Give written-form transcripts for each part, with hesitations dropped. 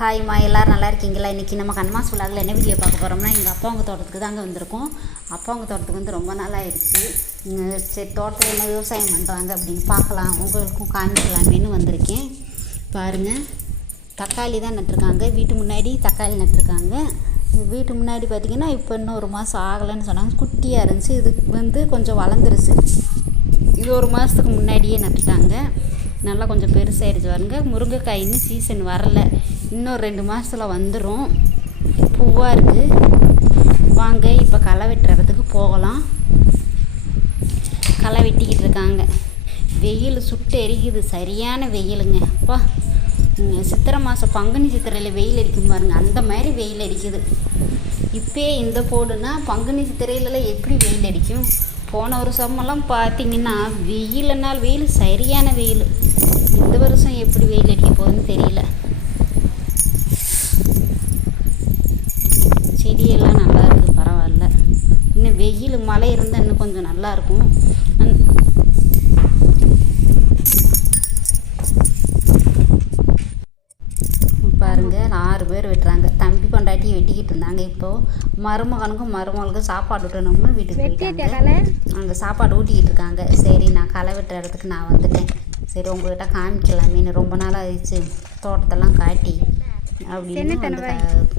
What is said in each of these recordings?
Hi மா, எல்லோரும் நல்லா இருக்கீங்களா? இன்றைக்கி நம்ம கண்மாஸ் விழாவில் என்ன வீடியோ பார்க்க போகிறோம்னா, எங்கள் அப்பாவுங்க தோட்டத்துக்கு தாங்க வந்திருக்கோம். அப்பாவுங்க தோட்டத்துக்கு வந்து ரொம்ப நாள் ஆயிடுச்சு. சரி, தோட்டத்தில் என்ன விவசாயம் பண்ணுறாங்க அப்படின்னு பார்க்கலாம், உங்களுக்கும் காமிக்கலாமேன்னு வந்திருக்கேன். பாருங்கள், தக்காளி தான் நட்டுருக்காங்க. வீட்டு முன்னாடி தக்காளி நட்டுருக்காங்க. வீட்டு முன்னாடி பார்த்திங்கன்னா இப்போ இன்னும் ஒரு மாதம் ஆகலைன்னு சொன்னாங்க. குட்டியாக இருந்துச்சு. இது வந்து கொஞ்சம் வளர்ந்துருச்சு. இது ஒரு மாதத்துக்கு முன்னாடியே நட்டுட்டாங்க. நல்லா கொஞ்சம் பெருசாகிடுச்சு. பாருங்க, முருங்கைக்காய் இன்னும் சீசன் வரலை. இன்னும் 2 மாதத்தில் வந்துடும். பூவாக இருக்குது. வாங்க இப்போ களை வெட்டுறதுக்கு போகலாம். களை வெட்டிக்கிட்டு இருக்காங்க. வெயில் சுட்டு எரிக்குது, சரியான வெயிலுங்க. அப்பா, சித்திரை மாதம் பங்குனி சித்திரையில் வெயில் அடிக்கும் பாருங்க, அந்த மாதிரி வெயில் அடிக்குது. இப்போயே இந்த போடுனா பங்குனி சித்திரையிலலாம் எப்படி வெயில் அடிக்கும்? போன வருஷமெல்லாம் பார்த்திங்கன்னா வெயில்னால் வெயில், சரியான வெயில். இந்த வருஷம் எப்படி வெயில் அடிக்க போகுதுன்னு தெரியல. செடியெல்லாம் நல்லா இருக்குது, பரவாயில்ல. இன்னும் வெயில் மழை இருந்தால் இன்னும் கொஞ்சம் நல்லாயிருக்கும். பாருங்கள், 6 பேர் வெட்டுறாங்க. தம்பி பொண்டாட்டி வெட்டிக்கிட்டு இருந்தாங்க. இப்போது மருமகனுக்கும் மருமகளுக்கும் சாப்பாடு விட்டணும்னு வீட்டுக்கு போயிட்டாங்க. அங்கே சாப்பாடு ஊட்டிக்கிட்டு இருக்காங்க. சரி, நான் களை வெட்டுற இடத்துக்கு நான் வந்துட்டேன். சரி, உங்கள்கிட்ட காமிக்கலாமேன்னு ரொம்ப நாள் ஆயிடுச்சு தோட்டத்தெல்லாம் காட்டி அப்படின்னு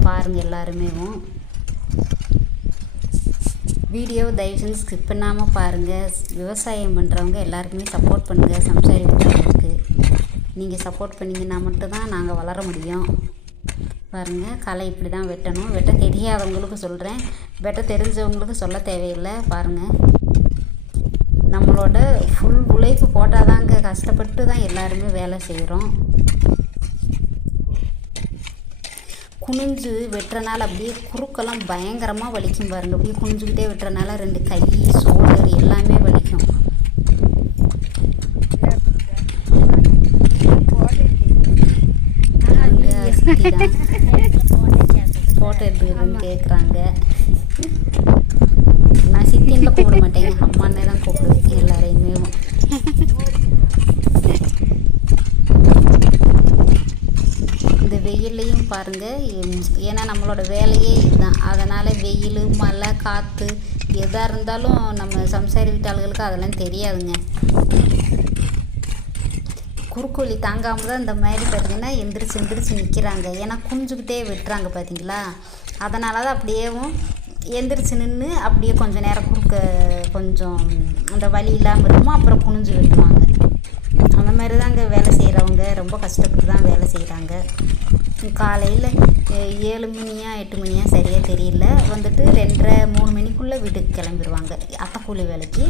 பாருங்கள். எல்லாருமே வீடியோவை தயவு செஞ்சு ஸ்கிப் பண்ணாமல் பாருங்கள். விவசாயம் பண்ணுறவங்க எல்லாருக்குமே சப்போர்ட் பண்ணுங்கள். சம்சாரி வீட்டுக்கு நீங்கள் சப்போர்ட் பண்ணிங்கன்னா மட்டும்தான் நாங்கள் வளர முடியும். பாருங்கள், களை இப்படி தான் வெட்டணும். வெட்ட தெரியாதவங்களுக்கு சொல்கிறேன், வெட்ட தெரிஞ்சவங்களுக்கு சொல்ல தேவையில்லை. பாருங்கள், நம்மளோட ஃபுல் உழைப்பு போட்டால் தாங்க, கஷ்டப்பட்டு தான் எல்லாருமே வேலை செய்கிறோம். குனிஞ்சு வெட்டுறனால அப்படியே குறுக்கெல்லாம் பயங்கரமாக வலிக்கும் பாருங்கள். அப்படியே குனிஞ்சுக்கிட்டே வெட்டுறனால 2 கை, ஷோல்டர் எல்லாமே வலிக்கும். ஃபோட்டோ எடுத்துக்கிறதுன்னு கேட்குறாங்க. நான் சித்தின்ல கூப்பிட மாட்டேங்க, அம்மானே தான் கூப்பிடுவேன் எல்லாரையுமே. இந்த வெயில்லையும் பாருங்கள், ஏன்னா நம்மளோட வேலையே இதுதான். அதனால் வெயில், மழை, காற்று எதாக இருந்தாலும் நம்ம சம்சாரி வீட்டாளர்களுக்கு அதெல்லாம் தெரியாதுங்க. குறுக்கோழி தாங்காமல் தான் இந்த மாதிரி பார்த்திங்கன்னா எந்திரிச்சு நிற்கிறாங்க. ஏன்னா குஞ்சுக்கிட்டே வெட்டுறாங்க பார்த்தீங்களா, அதனால தான் அப்படியேவும் எந்திரிச்சு நின்று அப்படியே கொஞ்சம் நேரம் குறுக்க கொஞ்சம் அந்த வலி இல்லாமல் இருக்குமோ அப்புறம் குனிஞ்சு வெட்டுவாங்க. அந்த மாதிரி தாங்க வேலை செய்கிறவங்க ரொம்ப கஷ்டப்பட்டு தான் வேலை செய்கிறாங்க. காலையில் 7 மணியா 8 மணியா சரியாக தெரியல, வந்துட்டு 2:30 3 மணிக்குள்ளே வீட்டுக்கு கிளம்பிடுவாங்க. அத்தைக்கூலி வேலைக்கு.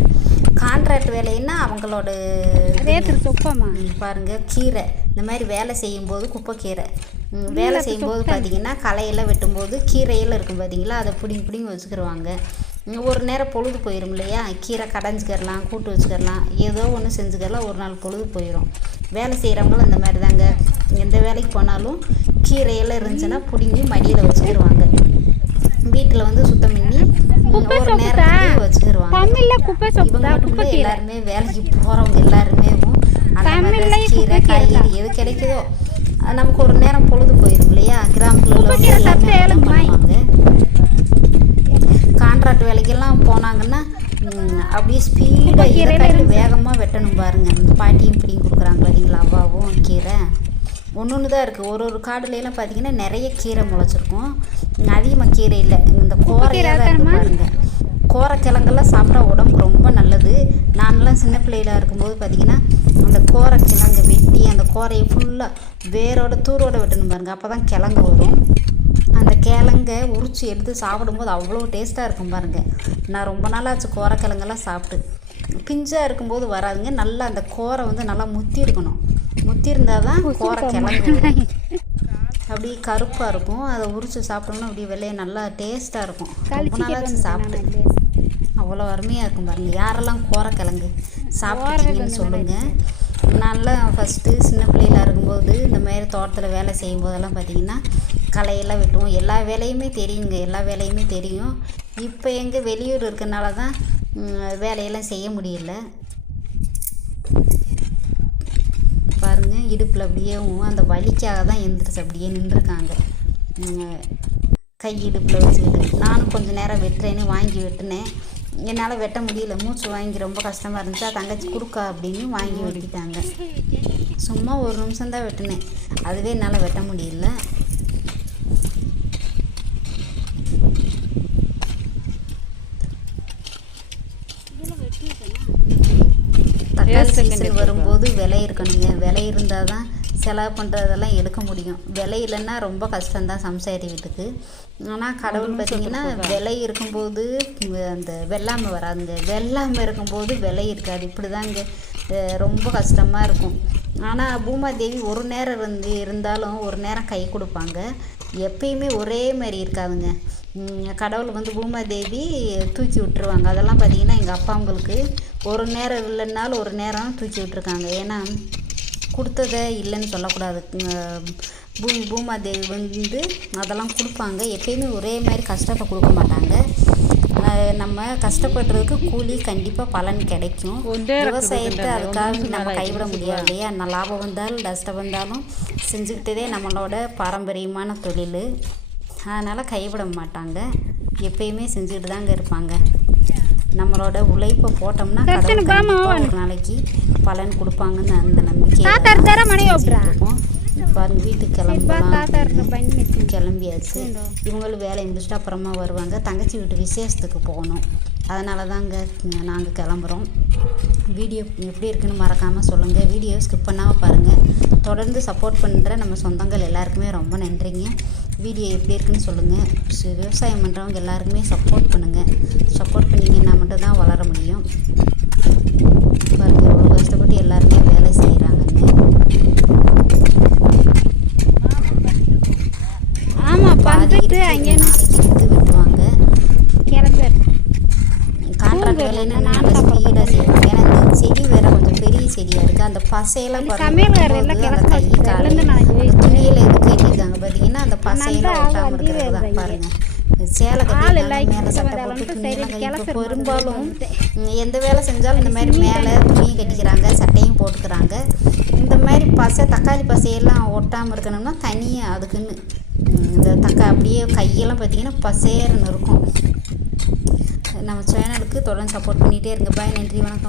கான்ட்ராக்ட் வேலைன்னா அவங்களோட பாருங்கள், கீரை இந்த மாதிரி வேலை செய்யும்போது, குப்பைக்கீரை வேலை செய்யும்போது பார்த்திங்கன்னா களையெல்லாம் வெட்டும்போது கீரையெல்லாம் இருக்கும் பார்த்தீங்களா, அதை பிடிங்கி வச்சுக்கிடுவாங்க. ஒரு நேரம் பொழுது போயிடும் இல்லையா, கீரை கடைஞ்சிக்கிறலாம், கூட்டு வச்சுக்கிறலாம், ஏதோ ஒன்று செஞ்சுக்கலாம், ஒரு நாள் பொழுது போயிடும். வேலை செய்கிறவங்களும் இந்த மாதிரி தாங்க. எந்த வேலைக்கு போனாலும் கீரையெல்லாம் இருந்துச்சுன்னா பிடிங்கி மடியில் வச்சுக்கிடுவாங்க. வீட்டில் வந்து சுத்தம் பண்ணி ஒரு நேரத்துக்கு வச்சுக்கிடுவாங்க. இவங்க மட்டும் எல்லாருமே வேலைக்கு போகிறவங்க எல்லாருமே அந்த மாதிரி கீரை, காய்கறி எது கிடைக்குதோ நமக்கு ஒரு நேரம் பொழுது போயிடும் இல்லையா. கிராமத்தில் உள்ளவங்க எல்லாருமே பண்ணுவாங்க. கான்ட்ராக்ட் வேலைக்கெல்லாம் போனாங்கன்னா அப்படியே ஸ்பீடாக இதை வேகமாக வெட்டணும் பாருங்கள். அந்த பாட்டியும் பிடிங்கி கொடுக்குறாங்க பார்த்தீங்களா, அவ்வாவும் கீரை ஒன்று தான் இருக்குது. ஒரு காடுலாம் பார்த்திங்கன்னா நிறைய கீரை முளைச்சிருக்கும். அதிகமாக கீரை இல்லை, இந்த கோரையாக தான் இருக்குது பாருங்கள். கோரைக்கிழங்கெல்லாம் சாப்பிட்டா உடம்புக்கு ரொம்ப நல்லது. நானெல்லாம் சின்ன பிள்ளையில இருக்கும்போது பார்த்திங்கன்னா அந்த கோரைக்கிழங்கு வெட்டி அந்த கோரையை ஃபுல்லாக வேரோட தூரோட வெட்டணும் பாருங்கள், அப்போ தான் கிழங்கு வரும். அந்த கிழங்கை உரிச்சு எடுத்து சாப்பிடும்போது அவ்வளோ டேஸ்ட்டாக இருக்கும் பாருங்கள். நான் ரொம்ப நாளாச்சு கோரைக்கிழங்கெல்லாம் சாப்பிட்டு. பிஞ்சாக இருக்கும்போது வராதுங்க, நல்லா அந்த கோரை வந்து நல்லா முத்தி இருக்கணும். முத்தி இருந்தால் தான் கோரைக்கிழங்கு அப்படியே கருப்பாக இருக்கும். அதை உரிச்சு சாப்பிட்டோம்னா அப்படியே வெள்ளையை நல்லா டேஸ்ட்டாக இருக்கும். ரொம்ப நாளாச்சு சாப்பிட்டு, அவ்வளோ அருமையாக இருக்கும் பாருங்கள். யாரெல்லாம் கோரைக்கிழங்கு சாப்பிட்டீங்கன்னு சொல்லுங்கள். நல்லா ஃபஸ்ட்டு சின்ன பிள்ளையில இருக்கும்போது இந்த மாதிரி தோட்டத்தில் வேலை செய்யும்போதெல்லாம் பார்த்திங்கன்னா களையெல்லாம் வெட்டுவோம். எல்லா வேலையுமே தெரியுங்க, எல்லா வேலையுமே தெரியும். இப்போ எங்கே வெளியூர் இருக்கனால தான் வேலையெல்லாம் செய்ய முடியல. பாருங்கள், இடுப்பில் அப்படியே அந்த வலிக்காக தான் எழுந்திரிச்சு அப்படியே நின்றுருக்காங்க. கை இடுப்பில் வச்சுக்கிட்டு நானும் கொஞ்சம் நேரம் வெட்டுறேன்னு வாங்கி வெட்டினேன். என்னால் வெட்ட முடியல, மூச்சு வாங்கி ரொம்ப கஷ்டமாக இருந்துச்சு. தங்கச்சி கொடுக்கா அப்படின்னு வாங்கி வெட்டிட்டாங்க. சும்மா ஒரு நிமிஷம் தான் வெட்டினேன், அதுவே என்னால் வெட்ட முடியல. தக்காளி சீசன் வரும்போது விலை இருக்கணுங்க. விலை இருந்தால் தான் செலவு பண்ணுறதெல்லாம் எடுக்க முடியும். விலை இல்லைன்னா ரொம்ப கஷ்டம்தான் சம்சாரி வீட்டுக்கு. ஆனால் கடவுள் பார்த்திங்கன்னா விலை இருக்கும்போது அந்த வெள்ளாமை வராதுங்க, வெள்ளாமை இருக்கும்போது விலை இருக்காது. இப்படி தாங்க ரொம்ப கஷ்டமாக இருக்கும். ஆனால் பூமாதேவி ஒரு நேரம் இருந்தாலும் ஒரு நேரம் கை கொடுப்பாங்க. எப்பயுமே ஒரே மாதிரி இருக்காதுங்க. கடவுள் பூமாதேவி தூக்கி விட்டுருவாங்க. அதெல்லாம் பார்த்திங்கன்னா எங்கள் அப்பா அவங்களுக்கு ஒரு நேரம் இல்லைன்னாலும் ஒரு நேரம் தூக்கி விட்டுருக்காங்க. ஏன்னா கொடுத்ததை இல்லைன்னு சொல்லக்கூடாது. பூமாதேவி அதெல்லாம் கொடுப்பாங்க. எப்பயுமே ஒரே மாதிரி கஷ்டத்தை கொடுக்க மாட்டாங்க. நம்ம கஷ்டப்படுறதுக்கு கூலி கண்டிப்பாக பலன் கிடைக்கும். விவசாயத்தை அதுக்காக நம்ம கைவிட முடியாது இல்லையா? லாபம் வந்தாலும் நஷ்டம் வந்தாலும் செஞ்சுக்கிட்டதே நம்மளோட பாரம்பரியமான தொழில். அதனால் கைவிட மாட்டாங்க, எப்பயுமே செஞ்சுக்கிட்டு தாங்க இருப்பாங்க. நம்மளோட உழைப்பை போட்டோம்னா ஒரு நாளைக்கு பலன் கொடுப்பாங்கன்னு அந்த நம்பிக்கை இருக்கும். பாருங்க வீட்டுக்கு கிளம்பியாச்சு. இவங்களும் வேலையை முடிச்சுட்டு அப்புறமா வருவாங்க. தங்கச்சி வீட்டு விசேஷத்துக்கு போகணும், அதனால தாங்க நாங்கள் கிளம்புறோம். வீடியோ எப்படி இருக்குன்னு மறக்காமல் சொல்லுங்கள். வீடியோ ஸ்கிப் பண்ணாமல் பாருங்கள். தொடர்ந்து சப்போர்ட் பண்ணுற நம்ம சொந்தங்கள் எல்லாருக்குமே ரொம்ப நன்றிங்க. வீடியோ எப்படி இருக்குன்னு சொல்லுங்கள். விவசாயம் பண்ணுறவங்க எல்லாருக்குமே சப்போர்ட் பண்ணுங்கள். சப்போர்ட் பண்ணிங்கன்னா மட்டும்தான் வளர முடியும். பாருங்கள் எவ்வளோ கஷ்டப்பட்டு எல்லாருமே வேலை செய்கிறாங்கன்னு. பாதிக்கிட்டு அங்கே நாளைக்கு வெட்டுவாங்க. கான்ட்ராக்ட் வேலைன்னு நல்லா ஸ்பீடாக செய்வாங்க. ஏன்னா இந்த செடி வேறு கொஞ்சம் பெரிய செடியாக இருக்குது. அந்த பசையெல்லாம் துணியில் எதுக்கு கட்டியிருக்காங்க பார்த்தீங்கன்னா அந்த பசையெல்லாம் ஒட்டாமல் இருக்கிறது தான். பாருங்கள் சேலை கட்டி மேலே சட்டை போட்டு துணியெல்லாம் இப்போ பெரும்பாலும் எந்த வேலை செஞ்சாலும் இந்த மாதிரி மேலே துணியும் கட்டிக்கிறாங்க, சட்டையும் போட்டுக்கிறாங்க. இந்த மாதிரி தக்காளி பசையெல்லாம் ஒட்டாமல் இருக்கணும்னா தனியாக அதுக்குன்னு இந்த அப்படியே கையெல்லாம் பார்த்தீங்கன்னா பசேர்னு இருக்கும். நம்ம சேனலுக்கு தொடர்ந்து சப்போர்ட் பண்ணிகிட்டே இருங்க. பாய், நன்றி, வணக்கம்.